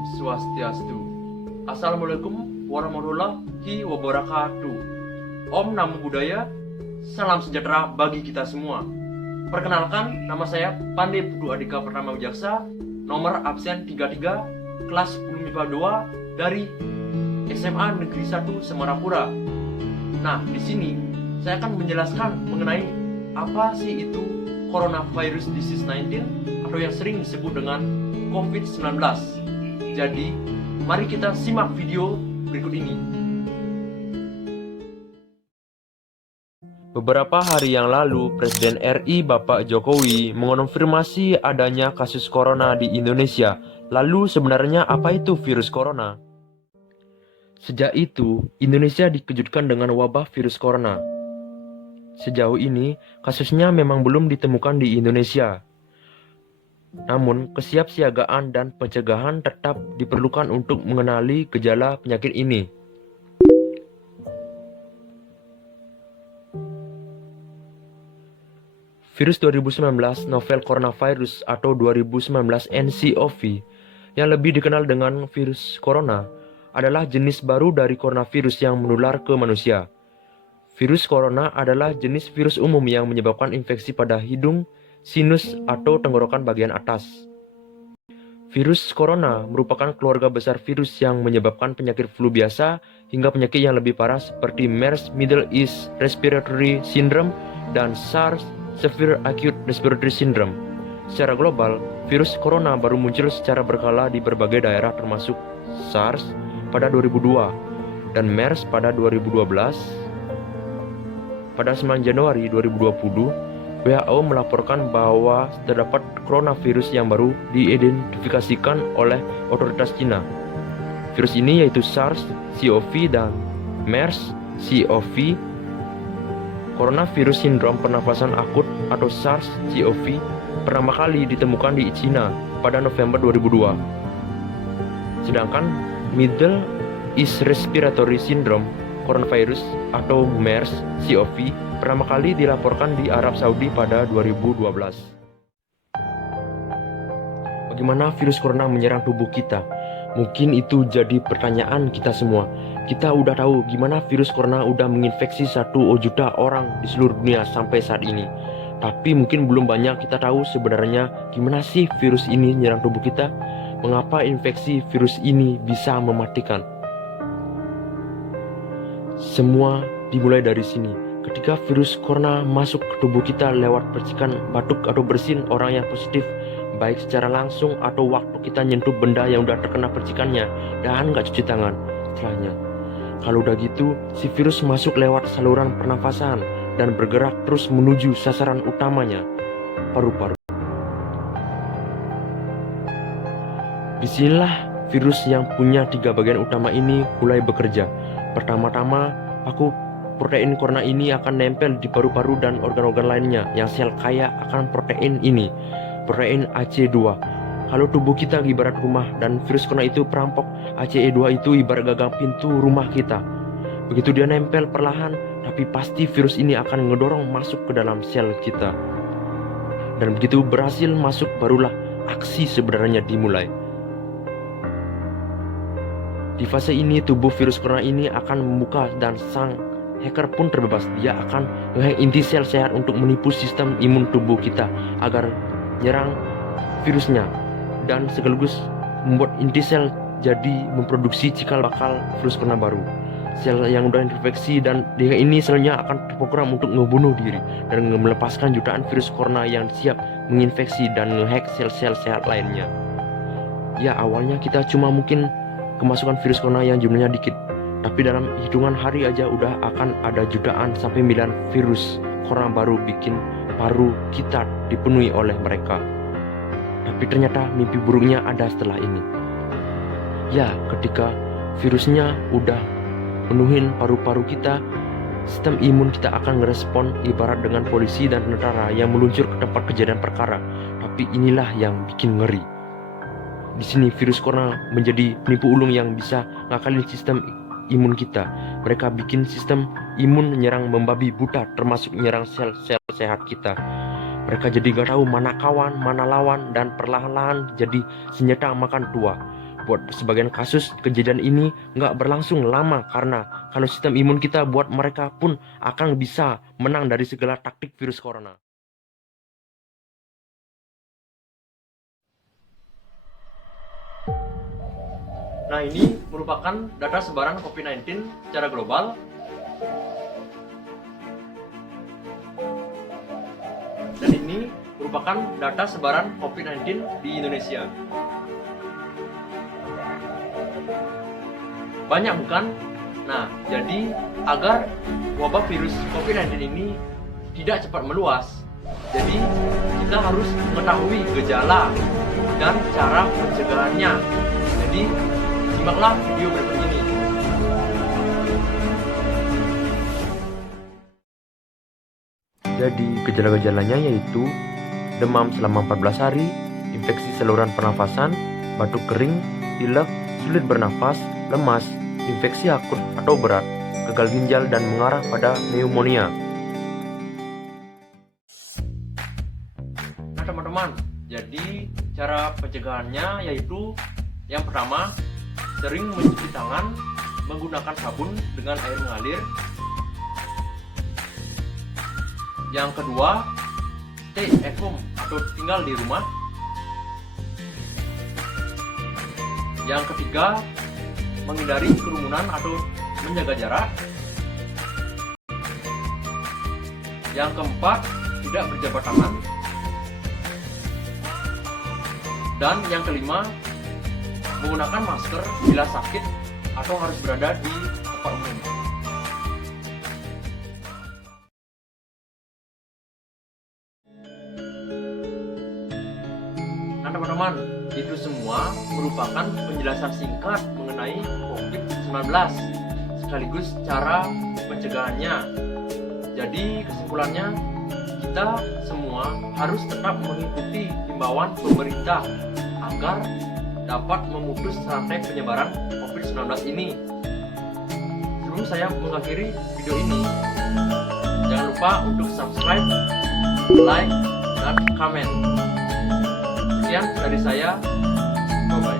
Swastiastu. Assalamualaikum warahmatullahi wabarakatuh. Om Namo Buddhaya. Salam sejahtera bagi kita semua. Perkenalkan, nama saya Pandey Pudu Adhika Pratama Wijaksa, nomor absen 33, kelas 10 MIPA 2 dari SMA Negeri 1 Semarapura. Nah, di sini saya akan menjelaskan mengenai apa sih itu coronavirus disease 19 atau yang sering disebut dengan COVID-19. Jadi, mari kita simak video berikut ini. Beberapa hari yang lalu, Presiden RI Bapak Jokowi mengonfirmasi adanya kasus corona di Indonesia. Lalu sebenarnya apa itu virus corona? Sejak itu, Indonesia dikejutkan dengan wabah virus corona. Sejauh ini, kasusnya memang belum ditemukan di Indonesia. Namun, kesiapsiagaan dan pencegahan tetap diperlukan untuk mengenali gejala penyakit ini. Virus 2019 novel coronavirus atau 2019 nCoV yang lebih dikenal dengan virus corona adalah jenis baru dari coronavirus yang menular ke manusia. Virus corona adalah jenis virus umum yang menyebabkan infeksi pada hidung, sinus, atau tenggorokan bagian atas. Virus corona merupakan keluarga besar virus yang menyebabkan penyakit flu biasa hingga penyakit yang lebih parah seperti MERS Middle East Respiratory Syndrome dan SARS Severe Acute Respiratory Syndrome. Secara global, virus corona baru muncul secara berkala di berbagai daerah termasuk SARS pada 2002 dan MERS pada 2012. Pada 9 Januari 2020, WHO melaporkan bahwa terdapat coronavirus yang baru diidentifikasikan oleh otoritas Cina. Virus ini yaitu SARS-CoV dan MERS-CoV. Coronavirus sindrom pernafasan akut atau SARS-CoV pertama kali ditemukan di Cina pada November 2002. Sedangkan Middle East Respiratory Syndrome coronavirus atau MERS-CoV pertama kali dilaporkan di Arab Saudi pada 2012. Bagaimana virus corona menyerang tubuh kita? Mungkin itu jadi pertanyaan kita semua. Kita udah tahu gimana virus corona udah menginfeksi 1 juta orang di seluruh dunia sampai saat ini. Tapi mungkin belum banyak kita tahu sebenarnya gimana sih virus ini menyerang tubuh kita. Mengapa infeksi virus ini bisa mematikan? Semua dimulai dari sini. Ketika virus corona masuk ke tubuh kita lewat percikan batuk atau bersin orang yang positif, baik secara langsung atau waktu kita nyentuh benda yang udah terkena percikannya dan nggak cuci tangan setelahnya. Kalau udah gitu, si virus masuk lewat saluran pernafasan dan bergerak terus menuju sasaran utamanya, paru-paru. Disinilah virus yang punya 3 bagian utama ini mulai bekerja. Pertama-tama, protein corona ini akan nempel di paru-paru dan organ-organ lainnya yang sel kaya akan protein ini, protein ACE2. Kalau tubuh kita ibarat rumah dan virus corona itu perampok, ACE2 itu ibarat gagang pintu rumah kita. Begitu dia nempel perlahan, tapi pasti virus ini akan ngedorong masuk ke dalam sel kita. Dan begitu berhasil masuk, barulah aksi sebenarnya dimulai. Di fase ini, tubuh virus corona ini akan membuka dan sang hacker pun terbebas. Dia akan ngehack inti sel sehat untuk menipu sistem imun tubuh kita agar nyerang virusnya, dan sekaligus membuat inti sel jadi memproduksi cikal bakal virus corona baru. Sel yang udah infeksi dan dia ini selnya akan terprogram untuk ngebunuh diri dan melepaskan jutaan virus corona yang siap menginfeksi dan ngehack sel-sel sehat lainnya. Ya, awalnya kita cuma mungkin kemasukan virus corona yang jumlahnya dikit, tapi dalam hitungan hari aja udah akan ada jutaan sampai miliaran virus corona baru bikin paru kita dipenuhi oleh mereka. Tapi ternyata mimpi buruknya ada setelah ini. Ya, ketika virusnya udah penuhin paru-paru kita, sistem imun kita akan ngerespon ibarat dengan polisi dan tentara yang meluncur ke tempat kejadian perkara. Tapi inilah yang bikin ngeri. Di sini virus corona menjadi penipu ulung yang bisa ngakalin sistem imun kita. Mereka bikin sistem imun menyerang membabi buta, termasuk menyerang sel-sel sehat kita. Mereka jadi gak tahu mana kawan, mana lawan, dan perlahan-lahan jadi senjata makan tua. buat sebagian kasus kejadian ini nggak berlangsung lama, karena kalau sistem imun kita buat mereka pun akan bisa menang dari segala taktik virus corona. Nah, ini merupakan data sebaran COVID-19 secara global. Dan ini merupakan data sebaran COVID-19 di Indonesia. Banyak bukan? Nah, jadi agar wabah virus COVID-19 ini tidak cepat meluas, jadi kita harus mengetahui gejala dan cara pencegahannya. Jadi simaklah video berikut ini. Jadi gejala-gejalanya yaitu demam selama 14 hari, infeksi saluran pernafasan, batuk kering, pilek, sulit bernafas, lemas, infeksi akut atau berat, gagal ginjal dan mengarah pada pneumonia. Nah teman-teman, jadi cara pencegahannya yaitu yang pertama, sering mencuci tangan menggunakan sabun dengan air mengalir. Yang kedua, stay at home atau tinggal di rumah. Yang ketiga, menghindari kerumunan atau menjaga jarak. Yang keempat, tidak berjabat tangan. Dan yang kelima, menggunakan masker bila sakit atau harus berada di tempat umum. Nah teman-teman, itu semua merupakan penjelasan singkat mengenai COVID-19 sekaligus cara pencegahannya. Jadi kesimpulannya, kita semua harus tetap mengikuti himbauan pemerintah agar dapat memutus rantai penyebaran COVID-19 ini. Sebelum saya mengakhiri video ini, jangan lupa untuk subscribe, like, dan komen. Sekian dari saya, bye-bye.